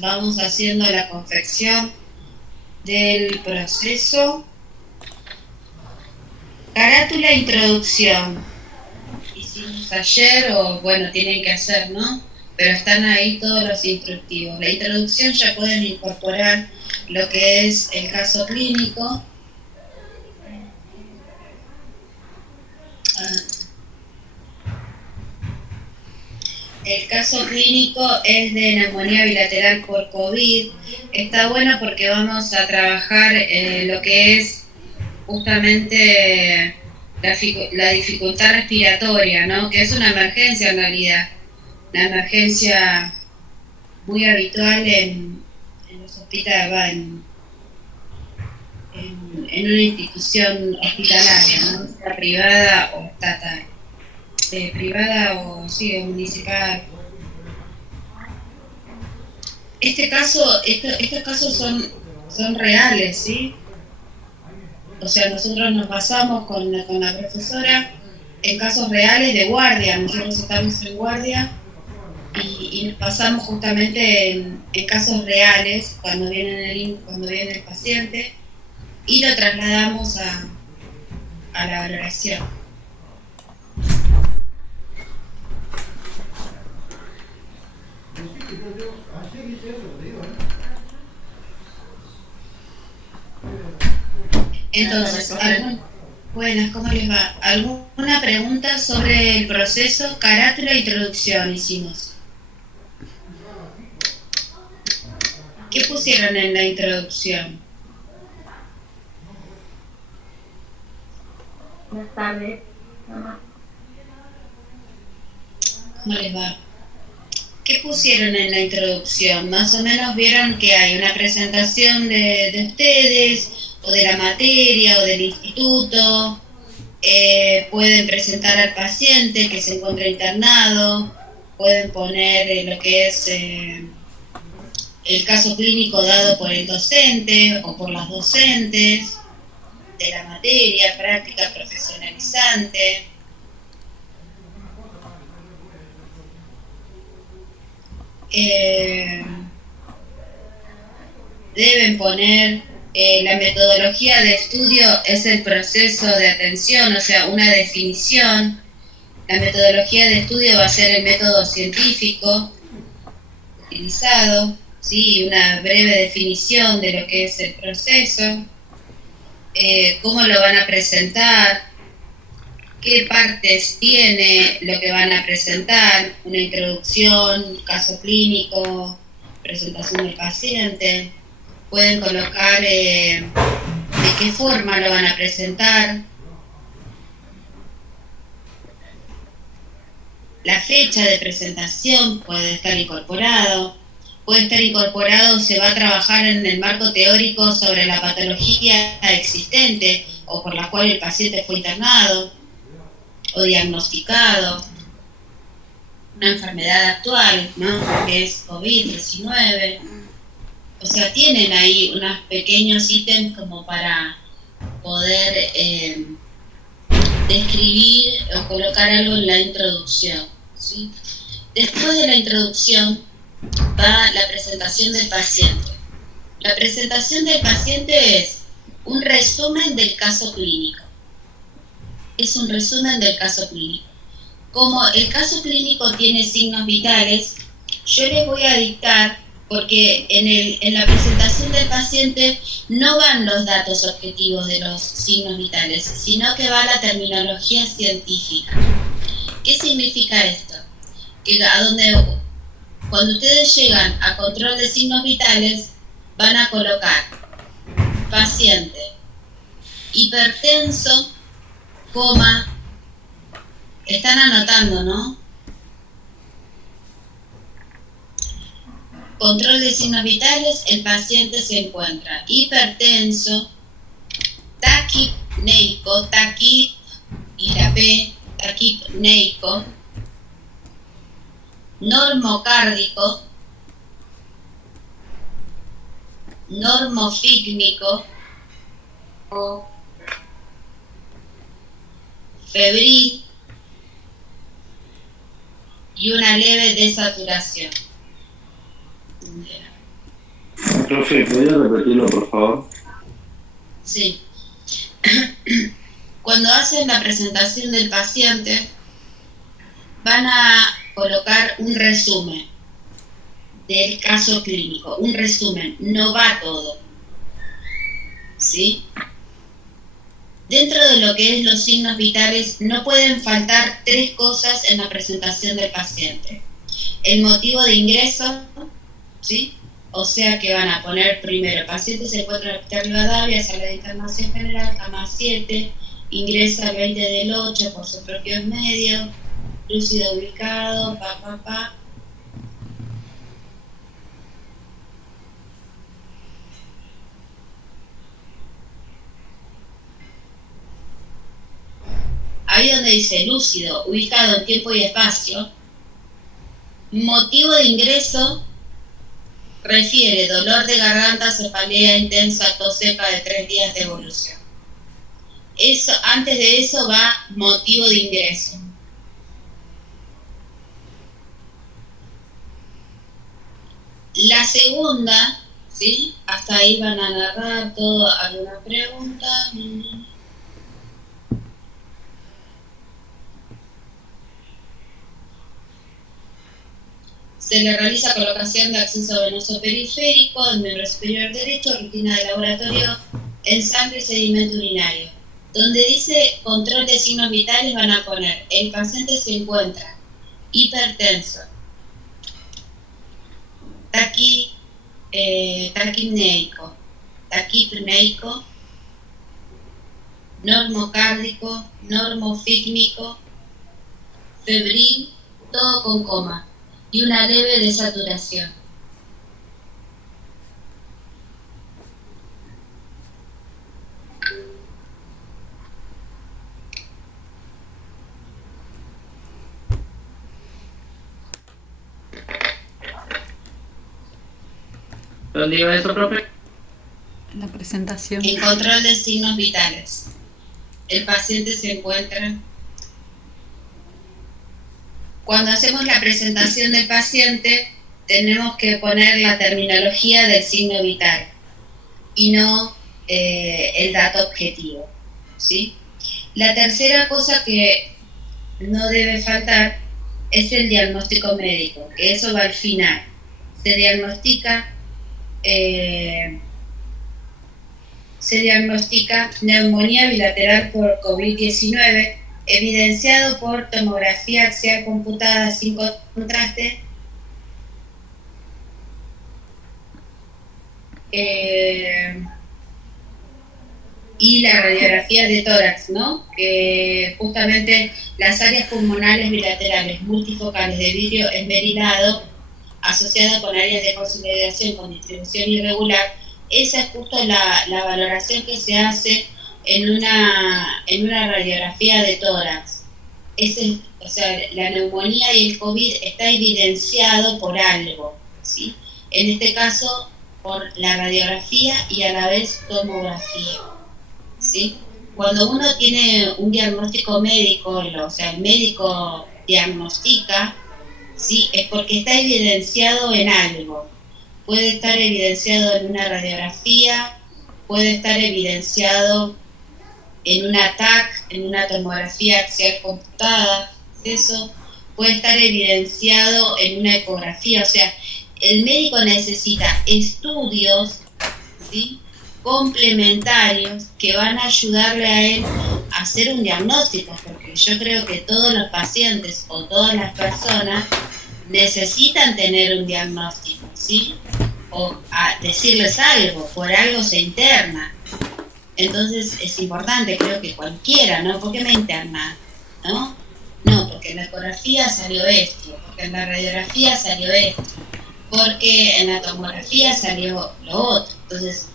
vamos haciendo la confección del proceso. Carátula, introducción. Hicimos ayer, o bueno, tienen que hacer, ¿no? Pero están ahí todos los instructivos. La introducción ya pueden incorporar lo que es el caso clínico. El caso clínico es de neumonía bilateral por COVID. Está bueno porque vamos a trabajar lo que es justamente la dificultad respiratoria, ¿no? Que es una emergencia en realidad. Una emergencia muy habitual en los hospitales, en una institución hospitalaria, ¿no? Sea privada o estatal. Privada o sí, o municipal. Estos casos son reales, ¿sí? O sea, nosotros nos basamos con la profesora en casos reales de guardia. Nosotros estamos en guardia y nos basamos justamente en casos reales cuando viene el paciente y lo trasladamos a la valoración. Entonces, buenas, ¿cómo les va? ¿Alguna pregunta sobre el proceso? Carátula e introducción hicimos. ¿Qué pusieron en la introducción? Buenas tardes. ¿Cómo les va? ¿Qué pusieron en la introducción? Más o menos vieron que hay una presentación de ustedes, o de la materia, o del instituto. Pueden presentar al paciente que se encuentra internado, pueden poner lo que es el caso clínico dado por el docente o por las docentes de la materia, práctica profesionalizante. Deben poner la metodología de estudio es el proceso de atención, o sea, una definición. La metodología de estudio va a ser el método científico utilizado, ¿sí? Una breve definición de lo que es el proceso, cómo lo van a presentar, qué partes tiene lo que van a presentar, una introducción, caso clínico, presentación del paciente. Pueden colocar de qué forma lo van a presentar, la fecha de presentación puede estar incorporado, se va a trabajar en el marco teórico sobre la patología existente o por la cual el paciente fue internado o diagnosticado, una enfermedad actual, ¿no? Que es COVID-19. O sea, tienen ahí unos pequeños ítems como para poder describir o colocar algo en la introducción, ¿sí? Después de la introducción va la presentación del paciente. La presentación del paciente es un resumen del caso clínico. Es un resumen del caso clínico. Como el caso clínico tiene signos vitales, yo les voy a dictar, porque en la presentación del paciente no van los datos objetivos de los signos vitales, sino que va la terminología científica. ¿Qué significa esto? Que cuando ustedes llegan a control de signos vitales, van a colocar paciente hipertenso, coma, están anotando, ¿no? Control de signos vitales, el paciente se encuentra hipertenso, taquipneico, taquip y la P, taquipneico, normocárdico, normofígnico, febril y una leve desaturación. Profe, ¿podría repetirlo, por favor? Sí. Cuando hacen la presentación del paciente, van a colocar un resumen del caso clínico, un resumen, no va todo, ¿sí? Dentro de lo que es los signos vitales, no pueden faltar 3 cosas en la presentación del paciente. El motivo de ingreso, ¿sí? O sea que van a poner primero, el paciente se encuentra en el hospital Rivadavia, sala de internación general, cama 7, ingresa el 20 del 8 por sus propios medios, lúcido ubicado, Ahí donde dice lúcido, ubicado en tiempo y espacio, motivo de ingreso refiere dolor de garganta, cefalea intensa, tos seca de 3 días de evolución. Eso, antes de eso va motivo de ingreso. La segunda, ¿sí? Hasta ahí van a agarrar todo, alguna pregunta. Se le realiza colocación de acceso venoso periférico del miembro superior derecho, rutina de laboratorio en sangre y sedimento urinario. Donde dice control de signos vitales van a poner, el paciente se encuentra hipertenso, taquipneico, normocárdico, normofícnico, febril, todo con coma, y una leve desaturación. ¿Dónde iba eso, profe? En la presentación. En control de signos vitales. El paciente se encuentra... Cuando hacemos la presentación del paciente, tenemos que poner la terminología del signo vital y no el dato objetivo, ¿sí? La tercera cosa que no debe faltar es el diagnóstico médico, que eso va al final. Se diagnostica neumonía bilateral por COVID-19, evidenciado por tomografía axial computada sin contraste, y la radiografía de tórax, ¿no? Que justamente las áreas pulmonares bilaterales multifocales de vidrio esmerilado, asociada con áreas de consolidación con distribución irregular, esa es justo la valoración que se hace en una radiografía de tórax. O sea, la neumonía y el COVID está evidenciado por algo, ¿sí? En este caso, por la radiografía y a la vez tomografía, ¿sí? Cuando uno tiene un diagnóstico médico, o sea, el médico diagnostica, ¿sí? Es porque está evidenciado en algo. Puede estar evidenciado en una radiografía, puede estar evidenciado en una TAC, en una tomografía axial computada, eso puede estar evidenciado en una ecografía. O sea, el médico necesita estudios, ¿sí?, complementarios que van a ayudarle a él a hacer un diagnóstico, porque yo creo que todos los pacientes o todas las personas necesitan tener un diagnóstico, ¿sí? O a decirles algo, por algo se interna. Entonces es importante, creo que cualquiera, ¿no? ¿Por qué me interna? ¿No? No, porque en la ecografía salió esto, porque en la radiografía salió esto, porque en la tomografía salió lo otro. Entonces,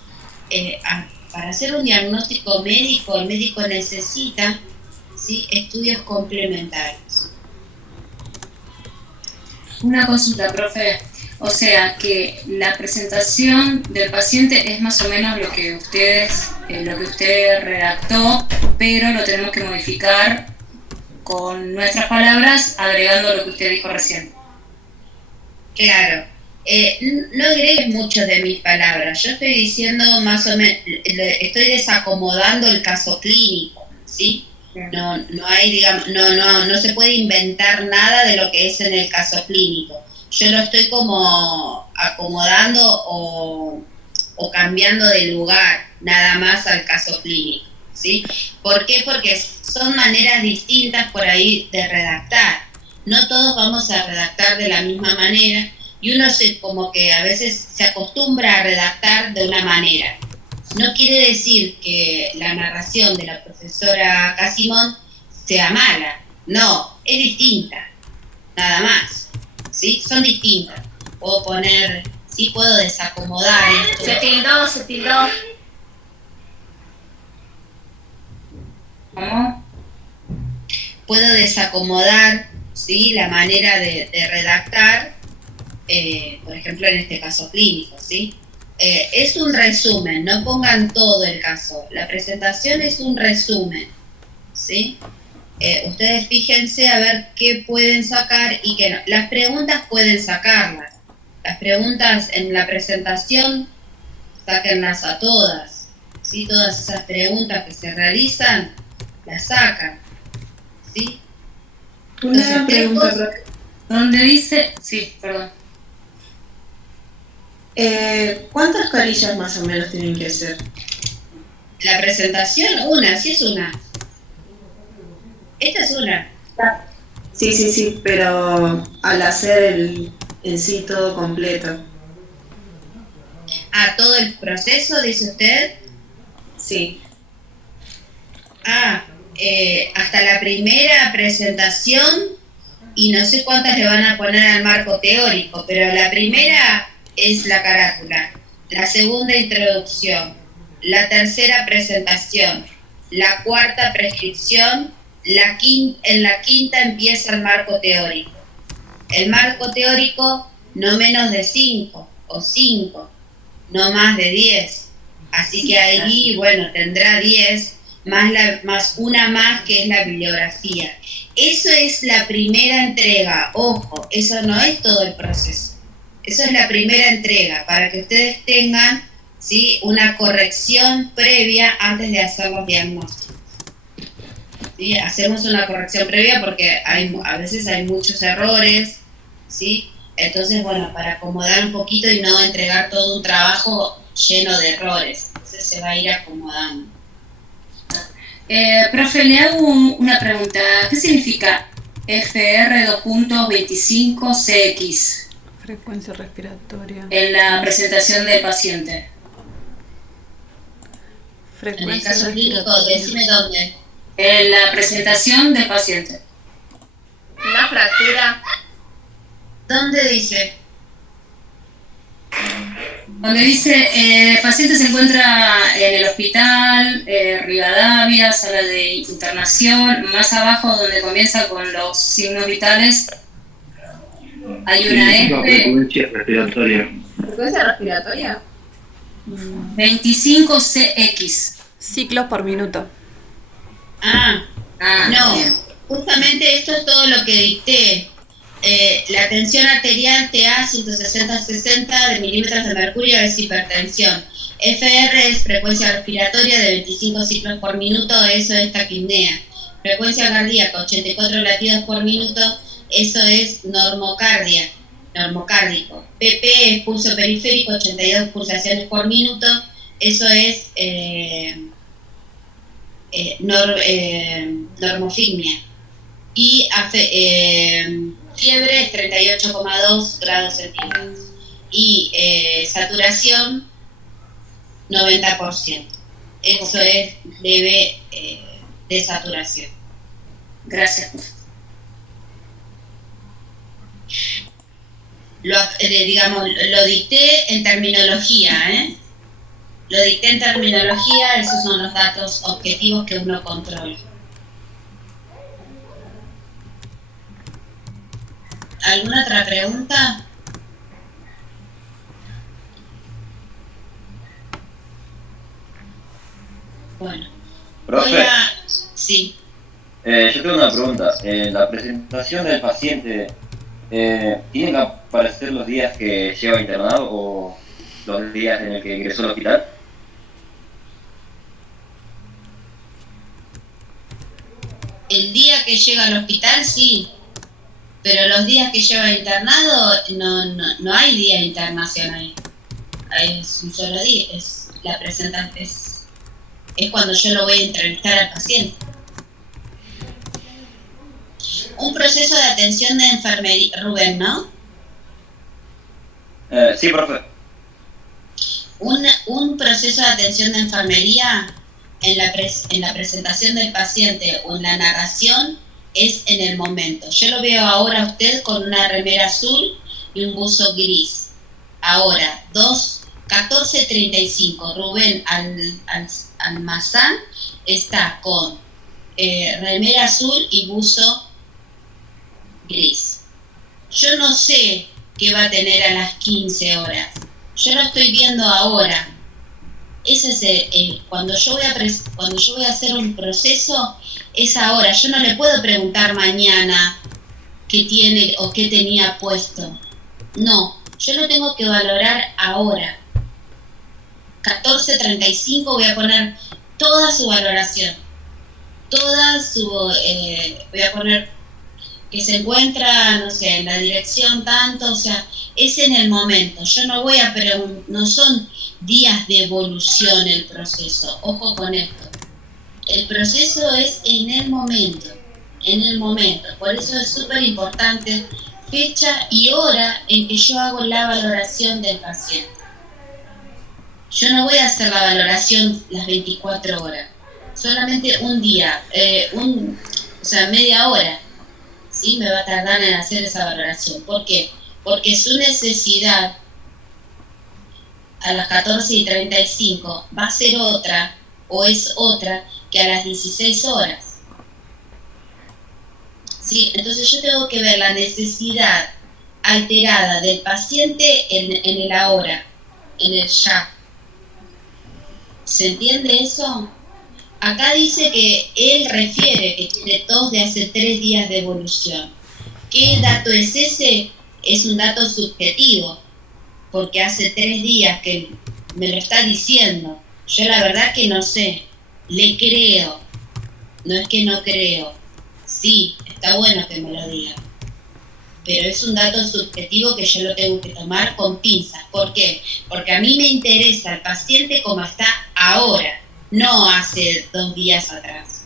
para hacer un diagnóstico médico, el médico necesita, ¿sí?, estudios complementarios. Una consulta, profe. O sea que la presentación del paciente es más o menos lo que usted redactó, pero lo tenemos que modificar con nuestras palabras, agregando lo que usted dijo recién. Claro, No agregues mucho de mis palabras. Yo estoy diciendo más o menos, estoy desacomodando el caso clínico, ¿sí? No hay, digamos, no se puede inventar nada de lo que es en el caso clínico. Yo lo estoy como acomodando o cambiando de lugar nada más al caso clínico, ¿sí? ¿Por qué? Porque son maneras distintas por ahí de redactar. No todos vamos a redactar de la misma manera y uno como que a veces se acostumbra a redactar de una manera. No quiere decir que la narración de la profesora Casimón sea mala, no, es distinta, nada más, ¿sí? Son distintas. Puedo poner, sí puedo desacomodar esto. Se tildó. ¿Cómo? Puedo desacomodar, ¿sí? La manera de redactar, por ejemplo en este caso clínico, ¿sí? Es un resumen, no pongan todo el caso. La presentación es un resumen, ¿sí? Ustedes fíjense a ver qué pueden sacar y qué no. Las preguntas pueden sacarlas. Las preguntas en la presentación, sáquenlas a todas, ¿sí? Todas esas preguntas que se realizan, las sacan, ¿sí? Una pregunta. Donde dice... Sí, perdón. ¿Cuántas carillas más o menos tienen que ser? La presentación, una, sí es una. Esta es una. Sí, pero al hacer en sí todo completo. Ah, todo el proceso, dice usted. Sí. Hasta la primera presentación y no sé cuántas le van a poner al marco teórico, pero la primera es la carátula, la segunda introducción, la tercera presentación, la cuarta prescripción, en la quinta empieza el marco teórico. El marco teórico no menos de 5 o 5, no más de 10. Así que ahí, bueno, tendrá 10 más una más que es la bibliografía. Eso es la primera entrega, ojo, eso no es todo el proceso. Eso es la primera entrega, para que ustedes tengan, ¿sí?, una corrección previa antes de hacer los diagnósticos. ¿Sí? Hacemos una corrección previa porque a veces hay muchos errores, ¿sí? Entonces, bueno, para acomodar un poquito y no entregar todo un trabajo lleno de errores. Entonces se va a ir acomodando. Profe, le hago una pregunta. ¿Qué significa FR2.25CX? Frecuencia respiratoria. En la presentación del paciente. En el caso clínico, decime dónde. En la presentación del paciente. Una fractura. ¿Dónde dice? Donde dice, el paciente se encuentra en el hospital, Rivadavia, sala de internación, más abajo donde comienza con los signos vitales, hay una F. Frecuencia respiratoria. ¿Frecuencia respiratoria? 25CX. Ciclos por minuto. No, justamente esto es todo lo que dicté. La tensión arterial TA 160-60 de milímetros de mercurio es hipertensión. FR es frecuencia respiratoria de 25 ciclos por minuto, eso es taquipnea. Frecuencia cardíaca 84 latidos por minuto, eso es normocárdico. PP es pulso periférico, 82 pulsaciones por minuto, eso es normofigmia. Y fiebre es 38,2 grados centígrados. Y saturación 90%. Eso es leve de saturación. Gracias. Lo dicté en terminología, Lo dicté en terminología, esos son los datos objetivos que uno controla. ¿Alguna otra pregunta? Bueno. Profe, Sí. yo tengo una pregunta. La presentación del paciente, ¿tiene que para ser los días que lleva internado o los días en el que ingresó al hospital? El día que llega al hospital, sí. Pero los días que lleva internado, no hay día de internación ahí. Es un solo día. Es cuando yo lo voy a entrevistar al paciente. Un proceso de atención de enfermería, Rubén, ¿no? Sí, profe. Un proceso de atención de enfermería en la presentación del paciente o en la narración es en el momento. Yo lo veo ahora a usted con una remera azul y un buzo gris. Ahora, 14:35, Rubén Almazán está con remera azul y buzo gris. Yo no sé qué va a tener a las 15 horas. Yo lo estoy viendo ahora. Ese es cuando yo voy a hacer un proceso, es ahora. Yo no le puedo preguntar mañana qué tiene o qué tenía puesto. No, yo lo tengo que valorar ahora. 14:35 voy a poner toda su valoración. Voy a poner que se encuentra, no sé, en la dirección tanto, o sea, es en el momento. Yo no voy a preguntar, no son días de evolución el proceso, ojo con esto. El proceso es en el momento, por eso es súper importante fecha y hora en que yo hago la valoración del paciente. Yo no voy a hacer la valoración las 24 horas, solamente un día, media hora. ¿Sí? Me va a tardar en hacer esa valoración. ¿Por qué? Porque su necesidad a las 14:35 va a ser otra, o es otra, que a las 16 horas. ¿Sí? Entonces yo tengo que ver la necesidad alterada del paciente en el ahora, en el ya. ¿Se entiende eso? Acá dice que él refiere que tiene tos de hace 3 días de evolución. ¿Qué dato es ese? Es un dato subjetivo, porque hace 3 días que me lo está diciendo. Yo la verdad que no sé, le creo, no es que no creo. Sí, está bueno que me lo diga, pero es un dato subjetivo que yo lo tengo que tomar con pinzas. ¿Por qué? Porque a mí me interesa el paciente como está ahora, no hace 2 días atrás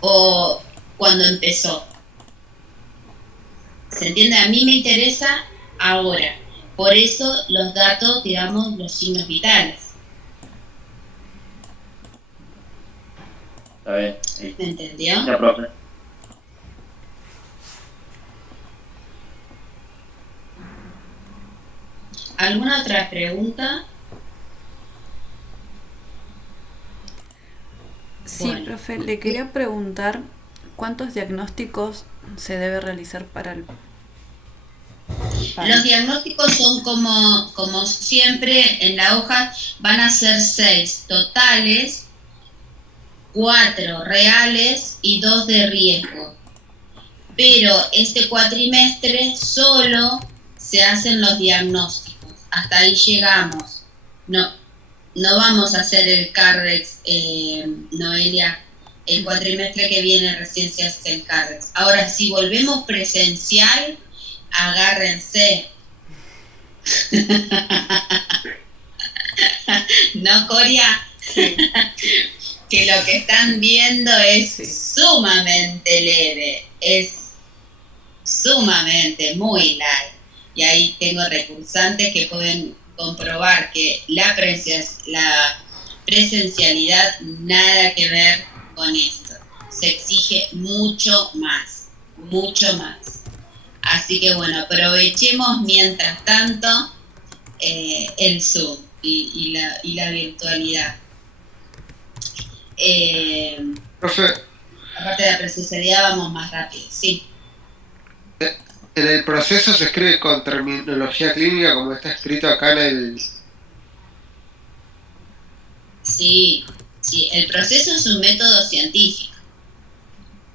o cuando empezó. ¿Se entiende? A mí me interesa ahora. Por eso los datos, digamos, los signos vitales. Está bien. Sí. ¿Me entendió? Ya, profe. ¿Alguna otra pregunta? Sí, Bueno. profe, le quería preguntar cuántos diagnósticos se debe realizar para el... Los diagnósticos son como siempre en la hoja, van a ser 6 totales, 4 reales y 2 de riesgo. Pero este cuatrimestre solo se hacen los diagnósticos. Hasta ahí llegamos. No vamos a hacer el CARDEX, Noelia. El cuatrimestre que viene recién se hace el CARDEX. Ahora, si volvemos presencial, agárrense. ¿No, Coria? Sí. Que lo que están viendo es Sí. sumamente leve, es sumamente muy light. Y ahí tengo recursantes que pueden comprobar que la presencialidad nada que ver con esto. Se exige mucho más, mucho más. Así que bueno, aprovechemos mientras tanto el Zoom y la virtualidad. Profe, Aparte de la presencialidad vamos más rápido, sí. en el proceso se escribe con terminología clínica como está escrito acá en el... Sí, el proceso es un método científico.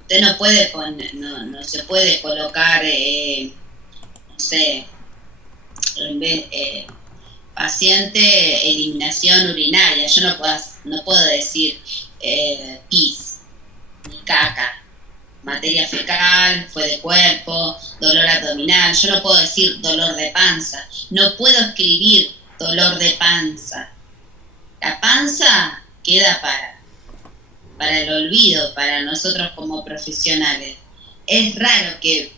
Usted no puede poner, no se puede colocar, no sé, en vez, paciente eliminación urinaria. Yo no puedo decir pis, ni caca. Materia fecal, fue de cuerpo, dolor abdominal. Yo no puedo decir dolor de panza. No puedo escribir dolor de panza. La panza queda para el olvido, para nosotros como profesionales. Es raro que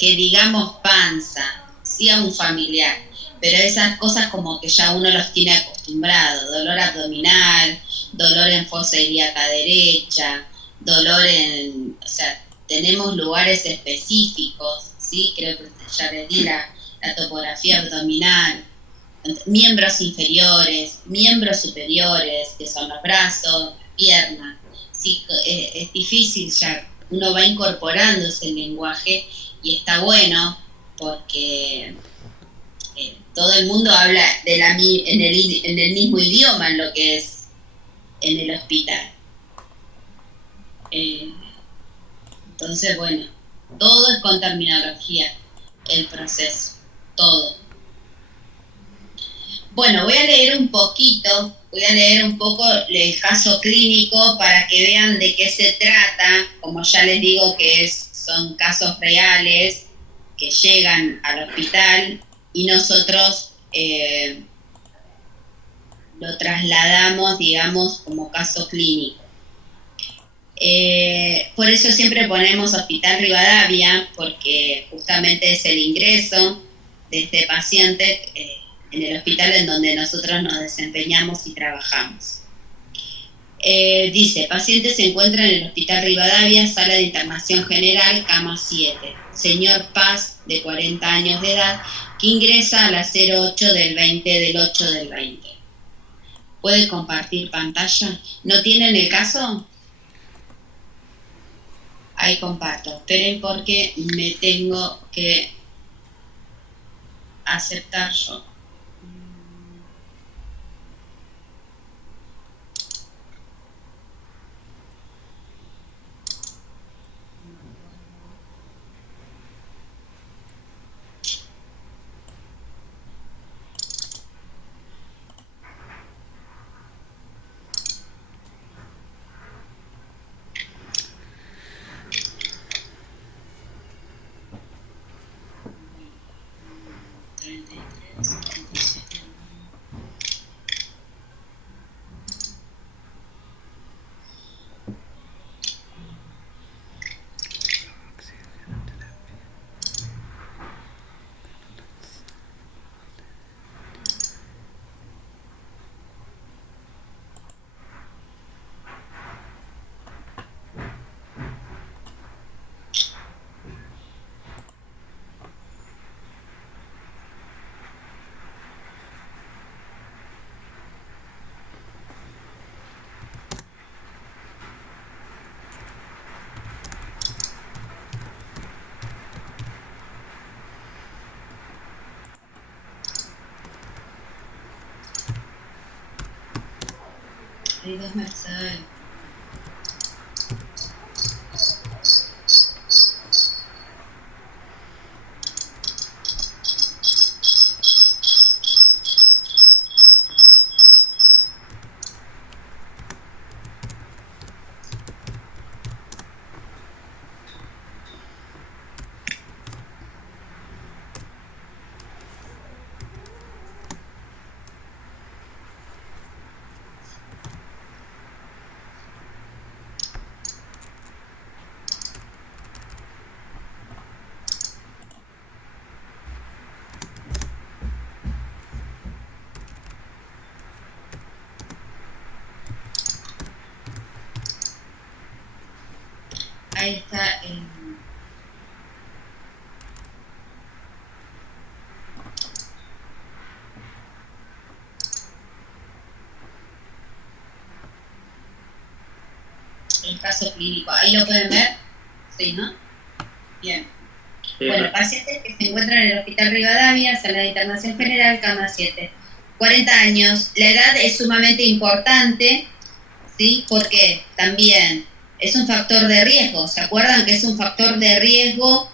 digamos panza, sí a un familiar, pero esas cosas como que ya uno los tiene acostumbrados. Dolor abdominal, dolor en fosa ilíaca derecha, dolor o sea, tenemos lugares específicos, ¿sí? Creo que ya les di la topografía abdominal, miembros inferiores, miembros superiores, que son los brazos, las piernas, ¿sí? Es difícil ya, uno va incorporando ese lenguaje y está bueno porque todo el mundo habla en el mismo idioma en lo que es en el hospital. Entonces, bueno, todo es con terminología, el proceso, todo. Bueno, voy a leer un poco el caso clínico para que vean de qué se trata. Como ya les digo que son casos reales que llegan al hospital y nosotros lo trasladamos, digamos, como caso clínico. Por eso siempre ponemos Hospital Rivadavia, porque justamente es el ingreso de este paciente en el hospital en donde nosotros nos desempeñamos y trabajamos. Dice, paciente se encuentra en el Hospital Rivadavia, sala de internación general, cama 7. Señor Paz, de 40 años de edad, que ingresa a las 08 del 20 del 8 del 20. ¿Puede compartir pantalla? ¿No tienen el caso? Ahí comparto. Esperen porque me tengo que aceptar yo. Hay dos mensajes. Ahí está el caso clínico. ¿Ahí lo pueden ver? Sí, ¿no? Bien. Bueno, pacientes que se encuentran en el Hospital Rivadavia, sala de internación general, cama 7. 40 años. La edad es sumamente importante, ¿sí? Porque también es un factor de riesgo. ¿Se acuerdan que es un factor de riesgo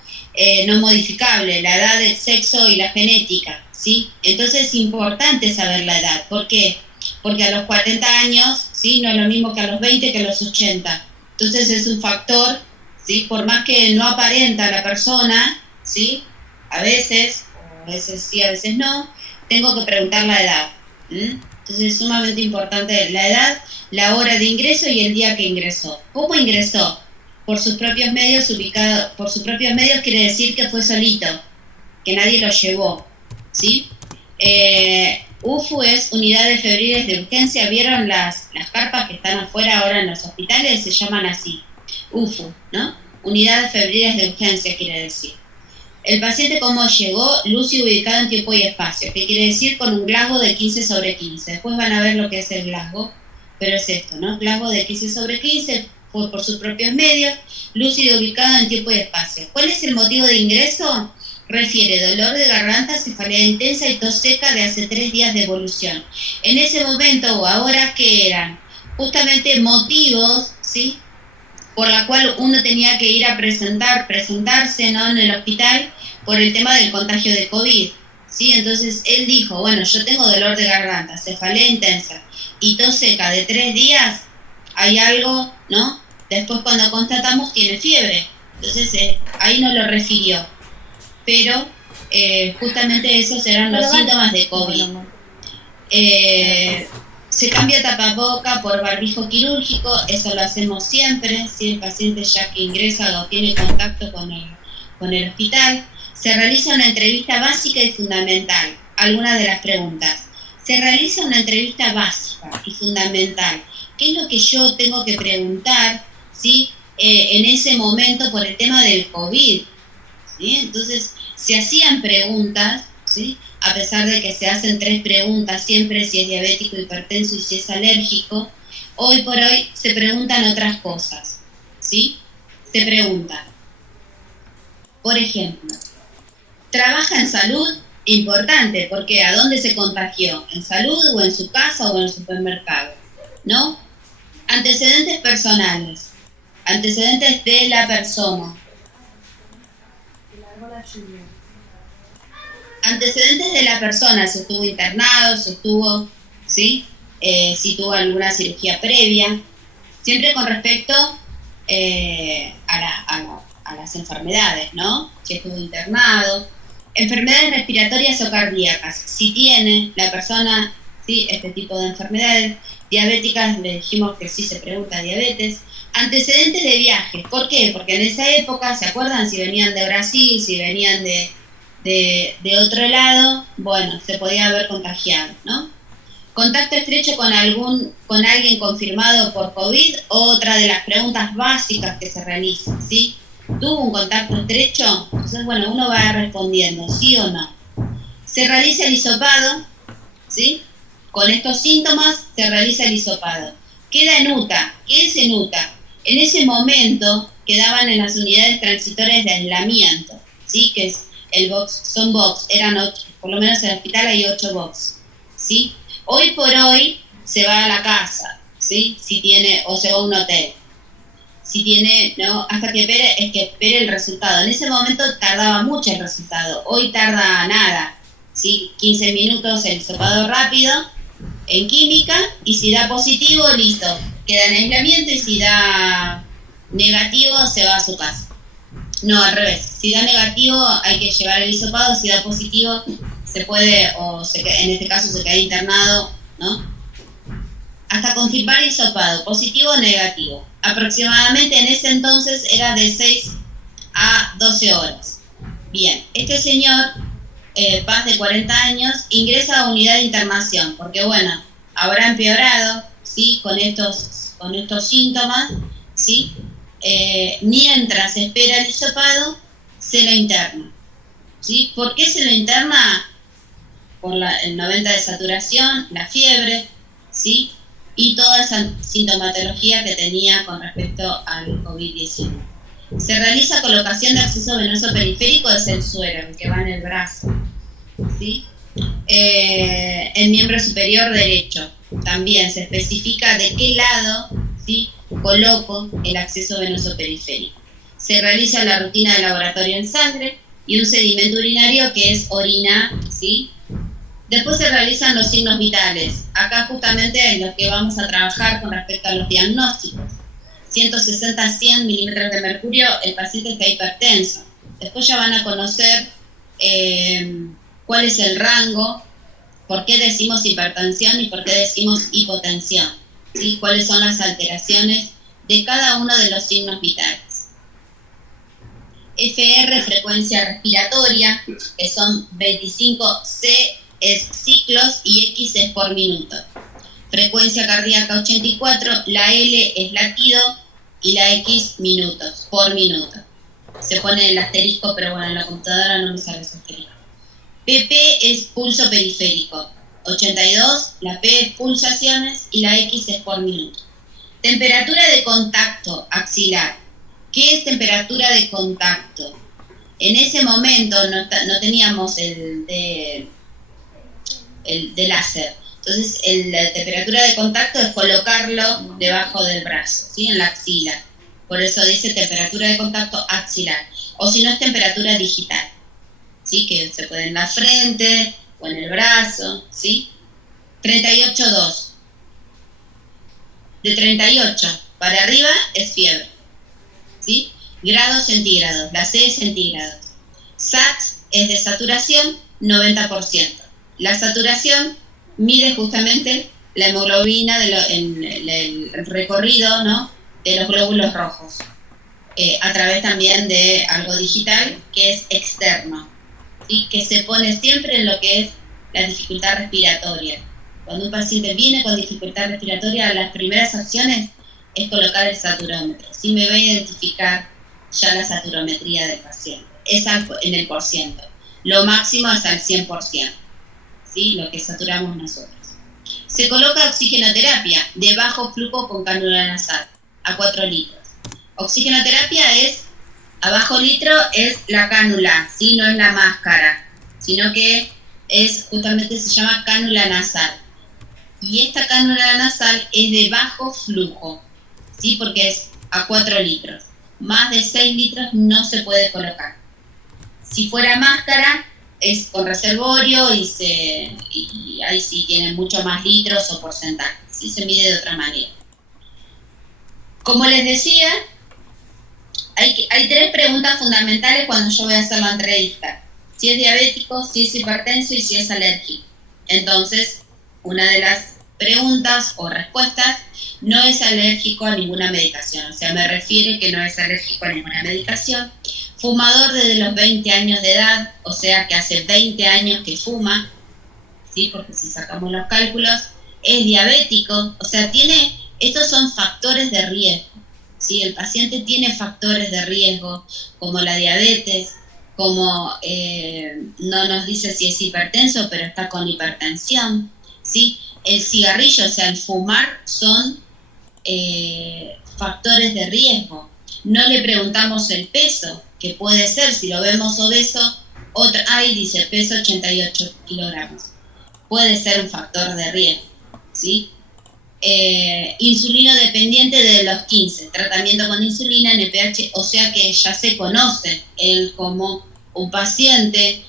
no modificable, la edad, el sexo y la genética, ¿sí? Entonces es importante saber la edad. ¿Por qué? Porque a los 40 años, ¿sí? No es lo mismo que a los 20 que a los 80. Entonces es un factor, ¿sí? Por más que no aparenta la persona, ¿sí? A veces sí, a veces no, tengo que preguntar la edad. Entonces es sumamente importante la edad, la hora de ingreso y el día que ingresó. ¿Cómo ingresó? Por sus propios medios, por sus propios medios quiere decir que fue solito, que nadie lo llevó, ¿sí? UFU es Unidades Febriles de Urgencia. ¿Vieron las carpas que están afuera ahora en los hospitales? Se llaman así, UFU, ¿no? Unidades Febriles de Urgencia quiere decir. El paciente cómo llegó, lúcido, ubicado en tiempo y espacio, que quiere decir con un Glasgow de 15/15. Después van a ver lo que es el Glasgow, pero es esto, ¿no? Glasgow de 15/15, fue por sus propios medios, lúcido, ubicado en tiempo y espacio. ¿Cuál es el motivo de ingreso? Refiere dolor de garganta, cefalea intensa y tos seca de hace 3 días de evolución. En ese momento o ahora, ¿qué eran? Justamente motivos, ¿sí? Por la cual uno tenía que ir a presentarse, ¿no? En el hospital por el tema del contagio de COVID, ¿sí? Entonces él dijo, bueno, yo tengo dolor de garganta, cefalea intensa y tos seca de 3 días, hay algo, ¿no? Después cuando constatamos tiene fiebre, entonces ahí no lo refirió, pero justamente esos eran los síntomas de COVID. Se cambia tapaboca por barbijo quirúrgico, eso lo hacemos siempre, si el paciente ya que ingresa o tiene contacto con el hospital. Se realiza una entrevista básica y fundamental. Algunas de las preguntas. Se realiza una entrevista básica y fundamental. ¿Qué es lo que yo tengo que preguntar, ¿sí? En ese momento por el tema del COVID? ¿Sí? Entonces, se hacían preguntas, ¿sí? A pesar de que se hacen 3 preguntas siempre, si es diabético, hipertenso y si es alérgico, hoy por hoy se preguntan otras cosas, ¿sí? Se preguntan, por ejemplo, ¿trabaja en salud? Importante, porque ¿a dónde se contagió? ¿En salud o en su casa o en el supermercado? ¿No? Antecedentes personales, antecedentes de la persona. Antecedentes de la persona, si estuvo internado, si estuvo, ¿sí? Si tuvo alguna cirugía previa, siempre con respecto a las enfermedades, ¿no? Si estuvo internado, enfermedades respiratorias o cardíacas, si tiene la persona, ¿sí? Este tipo de enfermedades, diabéticas, le dijimos que sí se pregunta diabetes, antecedentes de viajes, ¿por qué? Porque en esa época, ¿se acuerdan? Si venían de Brasil, si venían de otro lado, bueno, se podía haber contagiado, ¿no? Contacto estrecho con alguien confirmado por COVID, otra de las preguntas básicas que se realizan, ¿sí? ¿Tuvo un contacto estrecho? Entonces, bueno, uno va respondiendo, ¿sí o no? Se realiza el hisopado, ¿sí? Con estos síntomas se realiza el hisopado. Queda en UTA. ¿Qué es en UTA? En ese momento quedaban en las unidades transitorias de aislamiento, ¿sí? Que es el box, son box, eran 8, por lo menos en el hospital hay 8 box, ¿sí? Hoy por hoy se va a la casa, ¿sí? Si tiene, o se va a un hotel. Si tiene, ¿no? Hasta que espere el resultado. En ese momento tardaba mucho el resultado, hoy tarda nada, ¿sí? 15 minutos el hisopado rápido, en química, y si da positivo, listo, queda en aislamiento, y si da negativo, se va a su casa. No, al revés. Si da negativo, hay que llevar el hisopado. Si da positivo, se puede, en este caso se queda internado, ¿no? Hasta confirmar el hisopado, positivo o negativo. Aproximadamente en ese entonces era de 6 a 12 horas. Bien, este señor, Paz de 40 años, ingresa a unidad de internación, porque bueno, habrá empeorado, ¿sí? Con estos síntomas, ¿sí? Mientras espera el hisopado, se lo interna, ¿sí? ¿Por qué se lo interna? Por el 90 de saturación, la fiebre, ¿sí? Y toda esa sintomatología que tenía con respecto al COVID-19. Se realiza colocación de acceso venoso periférico, es el suero, el que va en el brazo, ¿sí? El miembro superior derecho, también se especifica de qué lado, ¿sí? Coloco el acceso venoso periférico. se realiza la rutina de laboratorio en sangre y un sedimento urinario que es orina, ¿sí? Después se realizan los signos vitales. Acá justamente en los que vamos a trabajar con respecto a los diagnósticos. 160 a 100 milímetros de mercurio, el paciente está hipertenso. Después ya van a conocer cuál es el rango, por qué decimos hipertensión y por qué decimos hipotensión, ¿sí? Cuáles son las alteraciones de cada uno de los signos vitales. FR, frecuencia respiratoria, que son 25 C es ciclos y X es por minuto. Frecuencia cardíaca 84, la L es latido y la X minutos, por minuto. Se pone el asterisco, pero bueno, en la computadora no me sale ese asterisco. PP es pulso periférico, 82, la P es pulsaciones y la X es por minuto. Temperatura de contacto axilar. ¿Qué es temperatura de contacto? En ese momento no teníamos el de láser. Entonces, la temperatura de contacto es colocarlo debajo del brazo, ¿sí? En la axila. Por eso dice temperatura de contacto axilar. O si no, es temperatura digital, ¿sí? Que se puede en la frente o en el brazo, ¿sí? 38,2. De 38 para arriba es fiebre, ¿sí? Grados centígrados, la C es centígrados. SAT es de saturación, 90%. La saturación mide justamente la hemoglobina en el recorrido, ¿no?, de los glóbulos rojos, a través también de algo digital que es externo, ¿sí? Que se pone siempre en lo que es la dificultad respiratoria. Cuando un paciente viene con dificultad respiratoria, las primeras acciones es colocar el saturómetro. Sí, me va a identificar ya la saturometría del paciente. Es en el porciento. Lo máximo es al 100%, ¿sí? Lo que saturamos nosotros. Se coloca oxigenoterapia de bajo flujo con cánula nasal a 4 litros. Oxigenoterapia es, a bajo litro es la cánula, ¿sí? No es la máscara, sino que es, justamente se llama cánula nasal. Y esta cánula nasal es de bajo flujo, ¿sí? Porque es a 4 litros. Más de 6 litros no se puede colocar. Si fuera máscara, es con reservorio y ahí sí tienen mucho más litros o porcentaje, ¿sí? Se mide de otra manera. Como les decía, hay 3 preguntas fundamentales cuando yo voy a hacer la entrevista. Si es diabético, si es hipertenso y si es alérgico. Entonces, una de las preguntas o respuestas, no es alérgico a ninguna medicación. O sea, me refiere que no es alérgico a ninguna medicación. Fumador desde los 20 años de edad, o sea que hace 20 años que fuma, ¿sí? Porque si sacamos los cálculos, es diabético, o sea, estos son factores de riesgo, ¿sí? El paciente tiene factores de riesgo, como la diabetes, como no nos dice si es hipertenso, pero está con hipertensión, ¿sí? El cigarrillo, o sea, el fumar, son factores de riesgo. No le preguntamos el peso, que puede ser, si lo vemos obeso, ahí dice peso 88 kilogramos. Puede ser un factor de riesgo, ¿sí? Insulino dependiente de los 15, tratamiento con insulina, NPH, o sea que ya se conoce él como un paciente,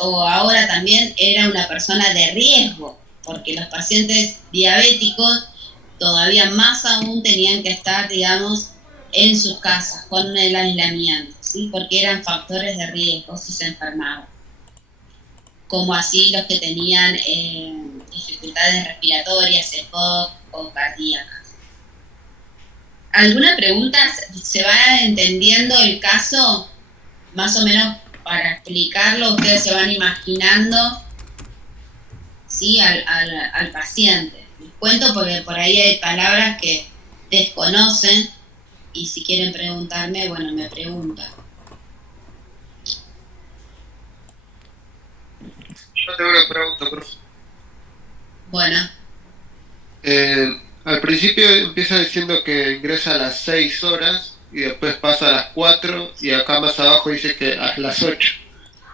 o ahora también era una persona de riesgo, porque los pacientes diabéticos todavía más aún tenían que estar, digamos, en sus casas con el aislamiento, ¿sí? Porque eran factores de riesgo si se enfermaban, como así los que tenían dificultades respiratorias, EPOC o cardíacas. ¿Alguna pregunta? ¿Se va entendiendo el caso? Más o menos para explicarlo, ustedes se van imaginando, ¿sí? al paciente. Les cuento porque por ahí hay palabras que desconocen y si quieren preguntarme, bueno, me preguntan. Yo tengo una pregunta, profe. Bueno. Al principio empieza diciendo que ingresa a las 6 horas y después pasa a las 4 y acá más abajo dice que a las 8.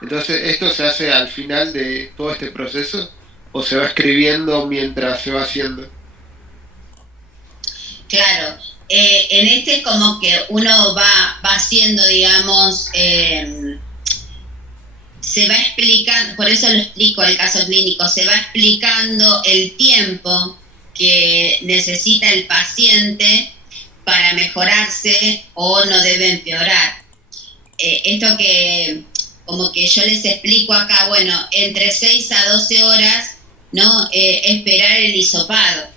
Entonces, ¿esto se hace al final de todo este proceso o se va escribiendo mientras se va haciendo? Claro, En este es como que uno va haciendo, digamos, se va explicando, por eso lo explico el caso clínico, se va explicando el tiempo que necesita el paciente para mejorarse o no debe empeorar. Esto que como que yo les explico acá, bueno, entre 6 a 12 horas, ¿no? Esperar el hisopado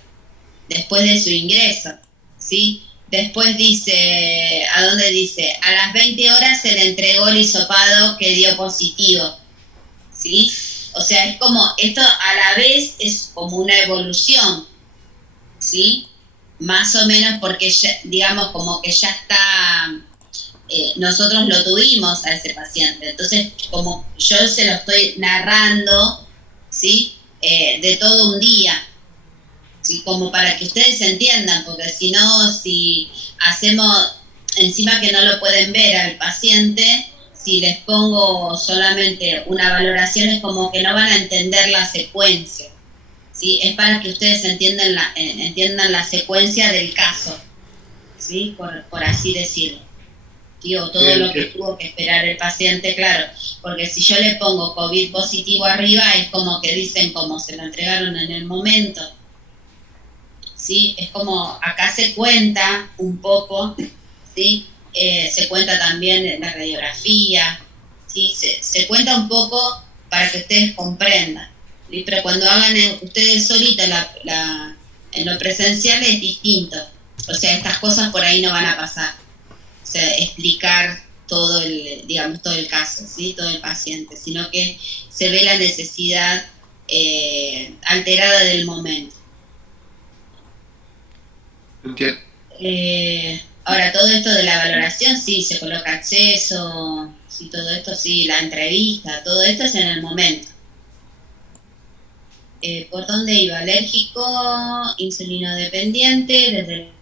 después de su ingreso, ¿sí? Después dice, ¿a dónde dice? A las 20 horas se le entregó el hisopado que dio positivo, ¿sí? O sea, es como, esto a la vez es como una evolución, ¿sí? Más o menos porque ya, digamos, como que ya está, nosotros lo tuvimos a ese paciente, entonces como yo se lo estoy narrando, ¿sí? De todo un día, ¿sí? Como para que ustedes entiendan, porque si no, si hacemos, encima que no lo pueden ver al paciente, si les pongo solamente una valoración es como que no van a entender la secuencia, ¿sí? Es para que ustedes entiendan la secuencia del caso, ¿sí? Por así decirlo. Digo, todo lo que tuvo que esperar el paciente, claro, porque si yo le pongo COVID positivo arriba es como que dicen como se lo entregaron en el momento, ¿sí? Es como, acá se cuenta un poco, ¿sí? Se cuenta también la radiografía, ¿sí? Se cuenta un poco para que ustedes comprendan, ¿sí? Pero cuando hagan ustedes solitos en lo presencial es distinto, o sea, estas cosas por ahí no van a pasar. O sea, explicar todo digamos, todo el caso, ¿sí? Todo el paciente, sino que se ve la necesidad alterada del momento. Entiendo. Ahora, todo esto de la valoración, sí, se coloca acceso, sí, todo esto, sí, la entrevista, todo esto es en el momento. ¿Por dónde iba? Alérgico, insulino dependiente, desde